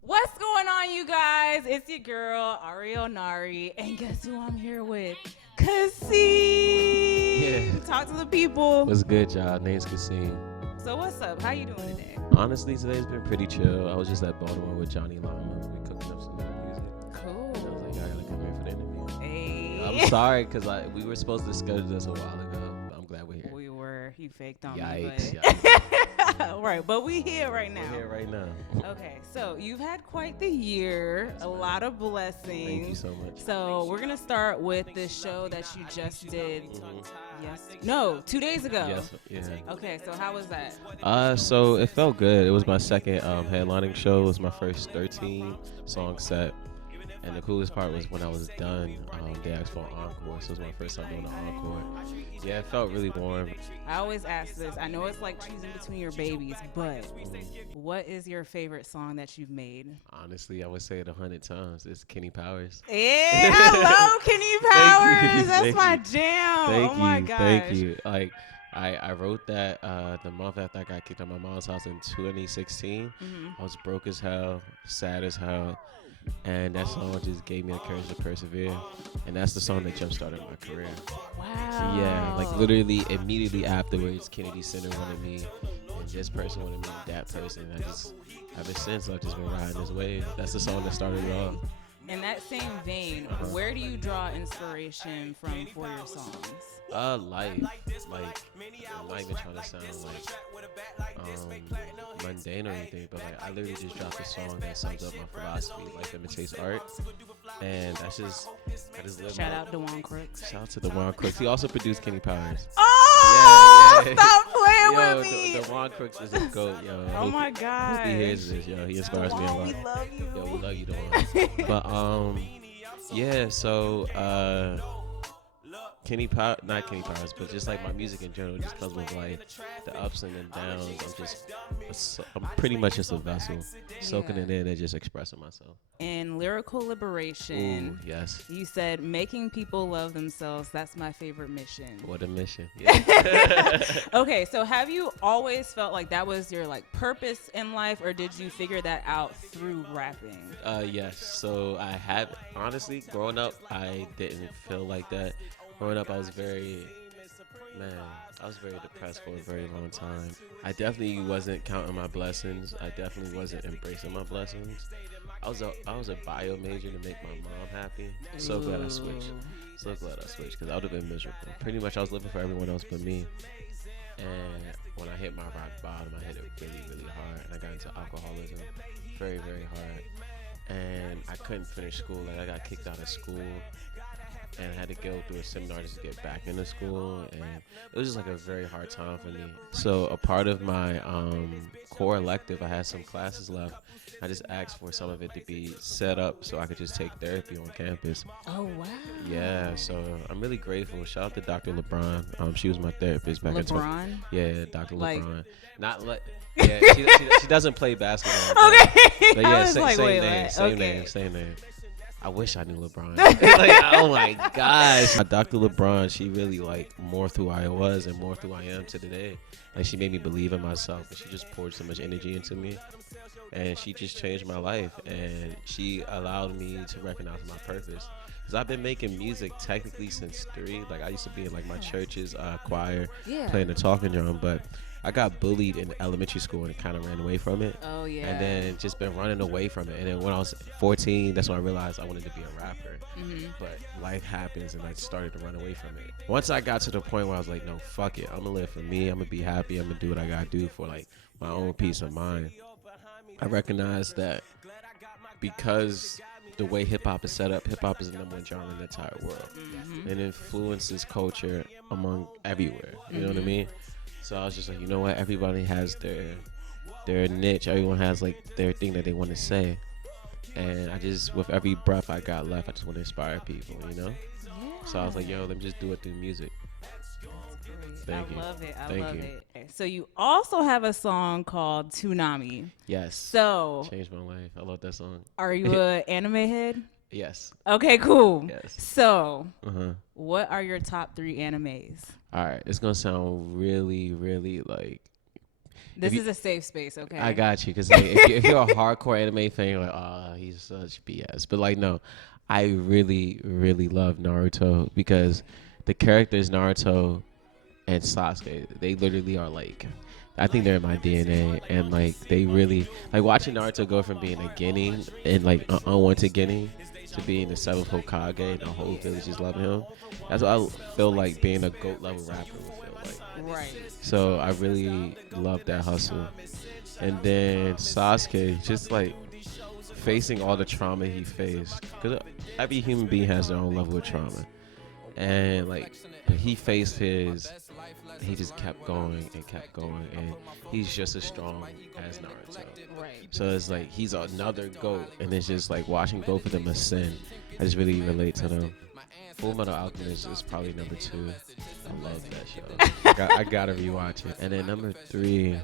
What's going on, you guys? It's your girl, Ahriel Nari, and guess who I'm here with? Kassim! Yeah. Talk to the people. What's good, y'all? Name's Kassim. So what's up? How you doing today? Honestly, today's been pretty chill. I was just at Baltimore with Johnny Llama. We cooking up some new music. Cool. And I was like, I gotta come here for the interview. Hey. I'm sorry, because we were supposed to schedule this a while ago. But I'm glad we're here. We were. You faked on Yikes. me. Yikes. Right, but we here right now. We're here right now. Okay, so you've had quite the year, a lot of blessings. Thank you so much. So we're gonna start with the show that you just did. Yes. No, 2 days ago. Yes. Yeah. Okay, so how was that? So it felt good. It was my second headlining show. It was my first 13 song set. And the coolest part was when I was done, they asked for an encore. So it was my first time doing an encore. Yeah, it felt really warm. I always ask this. I know it's like choosing between your babies, but what is your favorite song that you've made? Honestly, I would say it 100 times. It's Kenny Powers. Yeah, I love Kenny Powers. That's Thank my you. jam. Thank Oh my you. gosh. Thank you. Like, I wrote that the month after I got kicked out of my mom's house in 2016. I was broke as hell, sad as hell. And that song just gave me the courage to persevere. And that's the song that jump-started my career. Wow. Yeah, like literally immediately afterwards, Kennedy Center wanted me, and this person wanted me, that person. I just, ever since, I've just been riding this wave. That's the song that started it all. In that same vein, where do you draw inspiration from for your songs? Life. Like, I'm not even trying to sound like mundane or anything, but like I literally just dropped a song that sums up my philosophy. Life imitates art, and I just live. Shout out Dewan Crooks. Shout out to Dewan Crooks. He also produced Kenny Powers. Oh, Yeah. stop playing Yo, with me. Dewan Crooks is a goat, yo. Oh my God. He hears this, yo. He inspires me a lot. We love you. Yo, we love you, Dewan. But yeah. So not Kenny Powers, but just like my music in general, just comes with like the ups and the downs. I'm pretty much just a vessel, soaking it in and just expressing myself. In Lyrical Liberation, Ooh, yes. you said making people love themselves. That's my favorite mission. What a mission. Yeah. Okay, so have you always felt like that was your like purpose in life, or did you figure that out through rapping? Yes. So I have, honestly, growing up, I didn't feel like that. Growing up, I was very depressed for a very long time. I definitely wasn't counting my blessings. I definitely wasn't embracing my blessings. I was a bio major to make my mom happy. So glad I switched. So glad I switched, because I would have been miserable. Pretty much, I was living for everyone else but me. And when I hit my rock bottom, I hit it really, really hard. And I got into alcoholism very, very hard. And I couldn't finish school. Like, I got kicked out of school. And I had to go through a seminar just to get back into school, and it was just like a very hard time for me. So a part of my core elective, I had some classes left. I just asked for some of it to be set up so I could just take therapy on campus. Oh wow. Yeah, so I'm really grateful. Shout out to Dr. LeBron. She was my therapist back in LeBron? Dr. Like, LeBron. Yeah, she doesn't play basketball. Okay. But yeah, same name. I wish I knew LeBron. Like, oh my gosh. Dr. LeBron, she really like morphed who I was and morphed who I am to today. Like, she made me believe in myself, and she just poured so much energy into me. And she just changed my life, and she allowed me to recognize my purpose. Because I've been making music technically since 3. Like, I used to be in like my church's choir, playing the talking drum, but I got bullied in elementary school and kind of ran away from it. Oh, yeah. And then just been running away from it. And then when I was 14, that's when I realized I wanted to be a rapper. But life happens, and I started to run away from it. Once I got to the point where I was like, no, fuck it. I'm going to live for me. I'm going to be happy. I'm going to do what I got to do for like my own peace of mind. I recognize that because the way hip-hop is set up, hip-hop is the #1 genre in the entire world. It influences culture among everywhere. You know what I mean? So I was just like, you know what? Everybody has their niche. Everyone has like their thing that they want to say. And I just, with every breath I got left, I just want to inspire people, you know? Yeah. So I was like, yo, let me just do it through music. Thank you. I love it. I Thank love you. it. So you also have a song called Toonami. Yes. So Changed my life. I love that song. are you an anime head? Yes. Okay, cool. Yes. So, Uh-huh. what are your top 3 animes? All right. It's going to sound really, really like. This is a safe space, okay? I got you. Because like, if you're a hardcore anime fan, you're like, oh, he's such BS. But like, no, I really, really love Naruto because the characters Naruto and Sasuke, they literally are like, I think they're in my DNA, and like they really like watching Naruto go from being a Genin and like an unwanted Genin to being the seventh Hokage and the whole village is loving him. That's what I feel like being a GOAT level rapper would feel like. Right. So I really love that hustle. And then Sasuke, just like facing all the trauma he faced, because every human being has their own level of trauma, and like, but he faced his. He just kept going and kept going, and he's just as strong as Naruto. Right. So it's like he's another GOAT, and it's just like watching both of them ascend. I just really relate to them. Full Metal Alchemist is probably number 2. I love that show. I gotta rewatch it. And then number 3,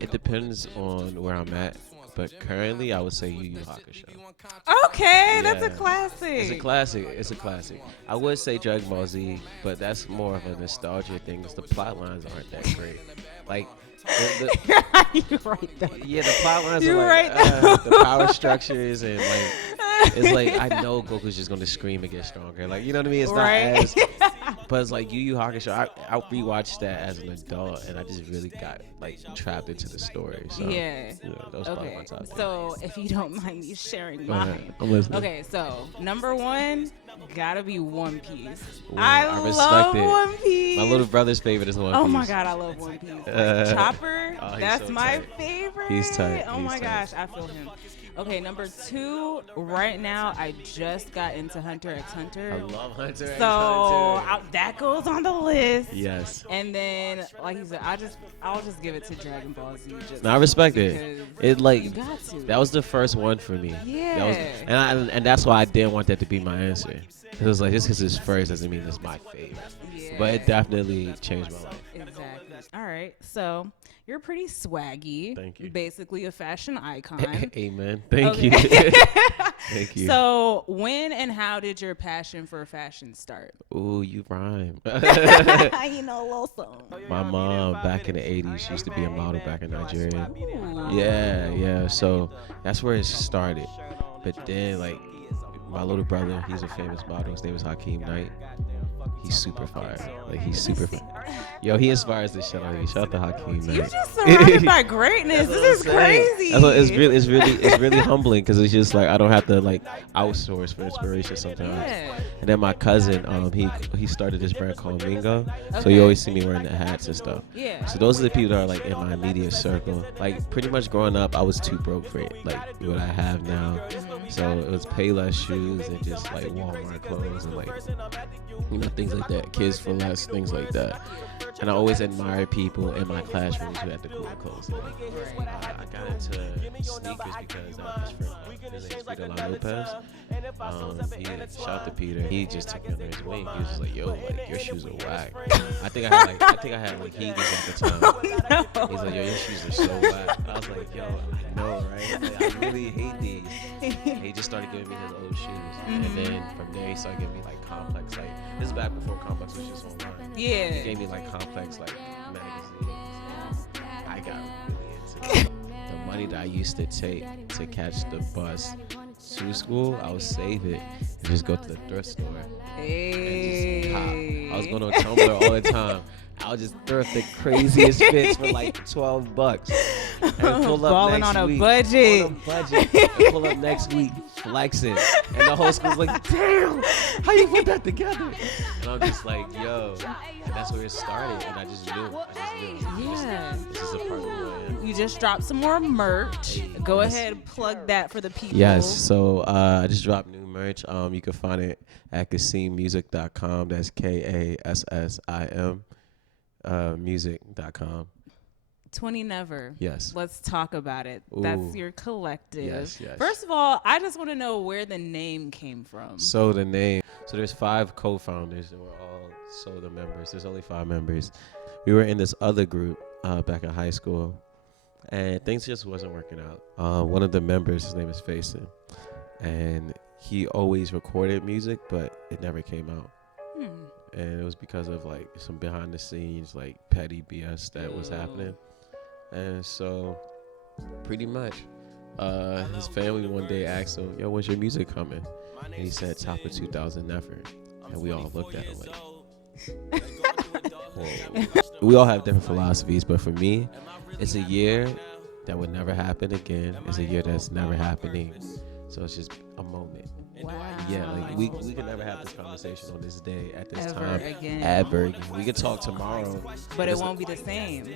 it depends on where I'm at, but currently I would say Yu Yu Hakusho. Okay, that's Yeah. a classic. It's a classic. It's a classic. I would say Dragon Ball Z, but that's more of a nostalgia thing. 'Cause the plot lines aren't that great. Like, You're right, though. yeah, the plot lines You're are like right, the power structures and like it's like I know Goku's just gonna scream and get stronger. Like you know what I mean? It's Right. not as, but it's like Yu Yu Hakusho. I rewatched that as an adult and I just really got like trapped into the story. So, Yeah. that was probably Okay. my top. So, if you don't mind me sharing Go ahead. mine. I'm listening. Okay, so number 1 gotta be One Piece. Ooh, I I respect love it. One Piece. My little brother's favorite is One Piece. Oh my god, I love One Piece. Like, Chopper, Oh, he's that's so my tight. favorite. He's tight. Oh He's my tight. gosh, I feel him. Okay, number 2, right now I just got into Hunter x Hunter. I love Hunter x So Hunter. that goes on the list. Yes. And then, like you said, I'll just give it to Dragon Ball Z. Just No, I respect it. because It like you got to. that was the first one for me. Yeah. That was, and that's why I didn't want that to be my answer. It was like just because it's first doesn't mean it's my favorite. Yeah. But it definitely changed my life. Exactly. All right. So you're pretty swaggy. Thank you. Basically a fashion icon. Amen. Thank Okay. you. Thank you. So when and how did your passion for fashion start? Ooh, you rhyme. You know, a little song. My mom back in the 80s, she used to be a model back in Nigeria. Ooh. Yeah. So that's where it started. But then, like, my little brother, he's a famous model. His name is Hakeem Knight. He's super fire. Like, he's super fire. Yo, he inspires the shit out of me. Shout out to Hakeem Knight. You're just surrounded by greatness. This is crazy. That's what, it's really humbling because it's just like I don't have to like outsource for inspiration sometimes. Yeah. And then my cousin, he started this brand called Mingo, so Okay. you always see me wearing the hats and stuff. Yeah. So those are the people that are like in my immediate circle. Like pretty much growing up, I was too broke for it. Like what I have now, so it was Payless shoes and just like Walmart clothes and like things like that. Kids for less, things like that. And I always admired people in my classrooms who had the cooler clothes. I got into sneakers because his name's Peter La Lopez. Shout out to Peter. He just took me under his wing. He was just like, "Yo, like your shoes are whack." I think I had like Heelys at the time. No. He's like, "Yo, your shoes are so whack." I was like, "Yo, I know, right? Like, I really hate these." And he just started giving me his old shoes, and then from there he started giving me like Complex. Like this is back before Complex was just online. He Yeah. gave me like Complex like magazines. I got really into it. The money that I used to take to catch the bus to school, I would save it and just go to the thrift store and just cop. I was going on Tumblr all the time. I would just thrift the craziest fits for like $12 and pull up Balling next on a week. budget. On a budget. And pull up next week flexing, and the whole school's like, "Damn, how you put that together?" And I'm just like, "Yo," and that's where it started. And I just knew. Yeah. This is a part of who I am. You just dropped some more merch. Go ahead and plug that for the people. Yes, so I just dropped new merch. You can find it at KassimMusic.com. That's KASSIM music.com. 20 Never. Yes. Let's talk about it. That's Ooh. your collective. Yes. First of all, I just want to know where the name came from. So the name. So there's 5 co-founders and we're all the members. There's only 5 members. We were in this other group back in high school and things just wasn't working out. One of the members, his name is Faison, and he always recorded music, but it never came out. And it was because of like some behind the scenes, like petty BS that was happening. And so, pretty much, his family one day asked him, "Yo, when's your music coming?" And he said, "Top of 2000 never." And we all looked at him like, whoa. We all have different philosophies, but for me, it's a year that would never happen again. It's a year that's never happening. So it's just a moment. Wow. Yeah, like we can never have this conversation on this day at this Ever time again. ever again. We can talk tomorrow, But it won't be the same.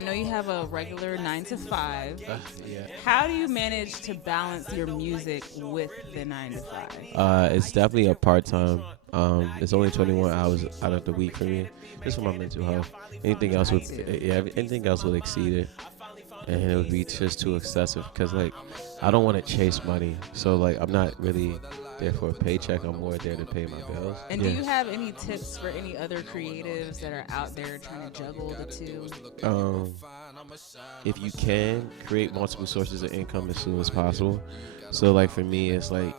I know you have a regular 9 to 5. Yeah. How do you manage to balance your music with the 9 to 5? It's definitely a part-time. It's only 21 hours out of the week for me, just for my mental health. Anything else would exceed it, and it would be just too excessive. Cause like I don't want to chase money, so like I'm not really there for a paycheck. I'm more there to pay my bills. And do you have any tips for any other creatives that are out there trying to juggle the two? If you can, create multiple sources of income as soon as possible. So like for me, it's like,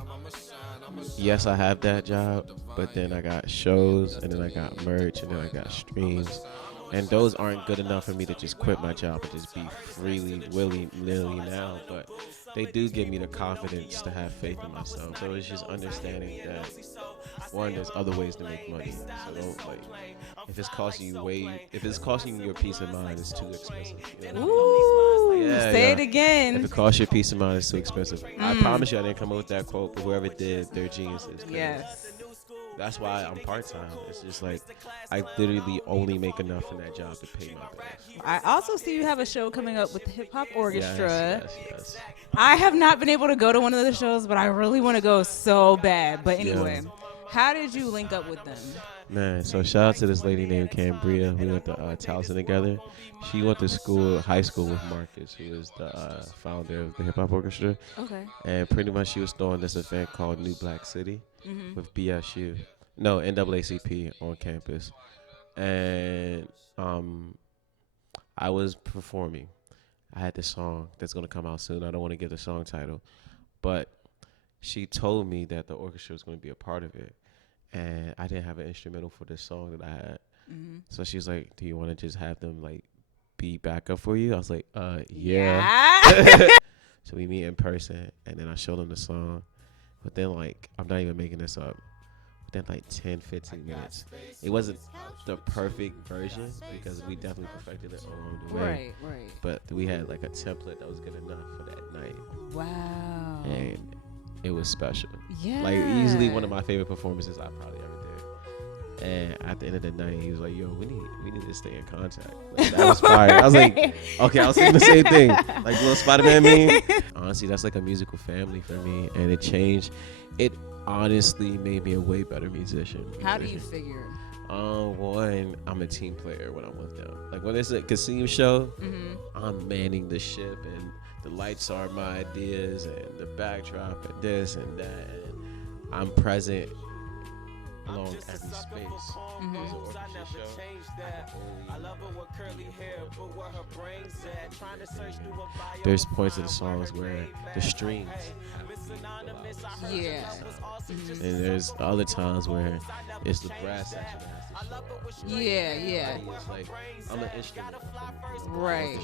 yes, I have that job, but then I got shows, and then I got merch, and then I got streams. And those aren't good enough for me to just quit my job and just be freely, willy-nilly now. But they do give me the confidence to have faith in myself. So it's just understanding that, one, there's other ways to make money. So don't, like, if it's costing you your peace of mind, it's too expensive. You know? Ooh, Yeah, say yeah. it again. If it costs your peace of mind, it's too expensive. I promise you I didn't come up with that quote, but whoever did, they're geniuses. Yes. That's why I'm part-time. It's just like I literally only make enough in that job to pay my bills. I also see you have a show coming up with the Hip Hop Orchestra. Yes. I have not been able to go to one of the shows, but I really want to go so bad. But anyway, how did you link up with them? Man, so shout out to this lady named Camry. We went to Towson together. She went to high school with Marcus, who is the founder of the Hip Hop Orchestra. Okay. And pretty much she was throwing this event called New Black City with BSU. No, NAACP on campus. And I was performing. I had this song that's going to come out soon. I don't want to give the song title. But she told me that the orchestra was going to be a part of it. And I didn't have an instrumental for this song that I had. So she was like, "Do you want to just have them like be backup for you?" I was like, yeah. So we meet in person, and then I showed them the song. But then, like, I'm not even making this up. Within like 10, 15 minutes, it wasn't the perfect version because we definitely perfected it along the way. Right. But we had like a template that was good enough for that night. Wow. And it was special. Yeah. Like easily one of my favorite performances I probably ever did. And at the end of the night, he was like, "Yo, we need to stay in contact." Like, that was fire. I was like, okay, I was saying the same thing. Like little Spider-Man meme. Honestly, that's like a musical family for me, and it changed. It honestly made me a way better musician. How do you figure? One, I'm a team player when I'm with them. Like when it's a Kassim show, I'm manning the ship, and the lights are my ideas, and the backdrop, and this and that, and I'm present along every space. There's an orchestra show. There's points of the songs where the strings have to be Yeah. and there's other times where it's the brass section that has to show up. Yeah. It's like I'm an instrument. Right.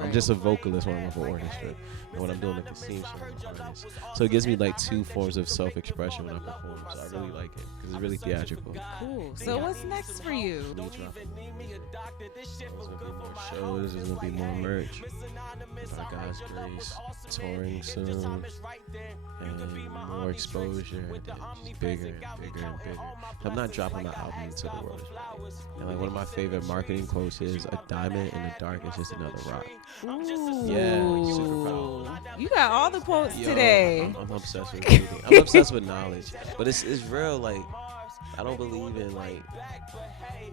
I'm just a vocalist when I'm with an orchestra, and when I'm doing the Kassim show, I'm an artist. So it gives me like two forms of self-expression when I perform. So I really like it because it's really theatrical. Cool. So what's next for you? There's gonna be more shows. There's gonna be more merch. By God's grace, touring soon, and more exposure, and just bigger and bigger and bigger. I'm not dropping my album until the world is ready. And like one of my favorite marketing quotes is, "A diamond in the dark is just another rock." Ooh. Yeah, like super powerful. You got all the quotes today. I'm obsessed with reading. I'm obsessed with knowledge, but it's real. Like I don't believe in like.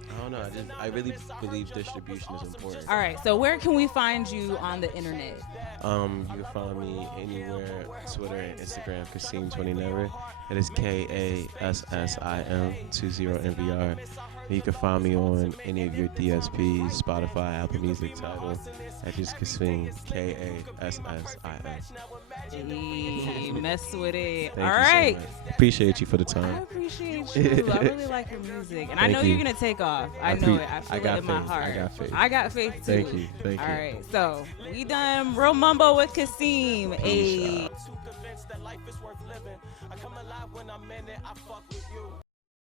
I don't know. I really believe distribution is important. All right. So where can we find you on the internet? You can find me anywhere, Twitter and Instagram, Kassim20 Never. It is KASSIM20 NVR. You can find me on any of your DSPs, Spotify, Apple Music, Tidal, at just Kassim, Kassim. Hey, mess with it. Thank All you right. so much. Appreciate you for the I time. appreciate you. I really like your music. And I know you. you're going to take off. I know it. I feel got it in my faith. heart. I got faith. I got faith too. Thank you. Thank you. All right. So we done Real Mumbo with Kassim. Peace Hey. out.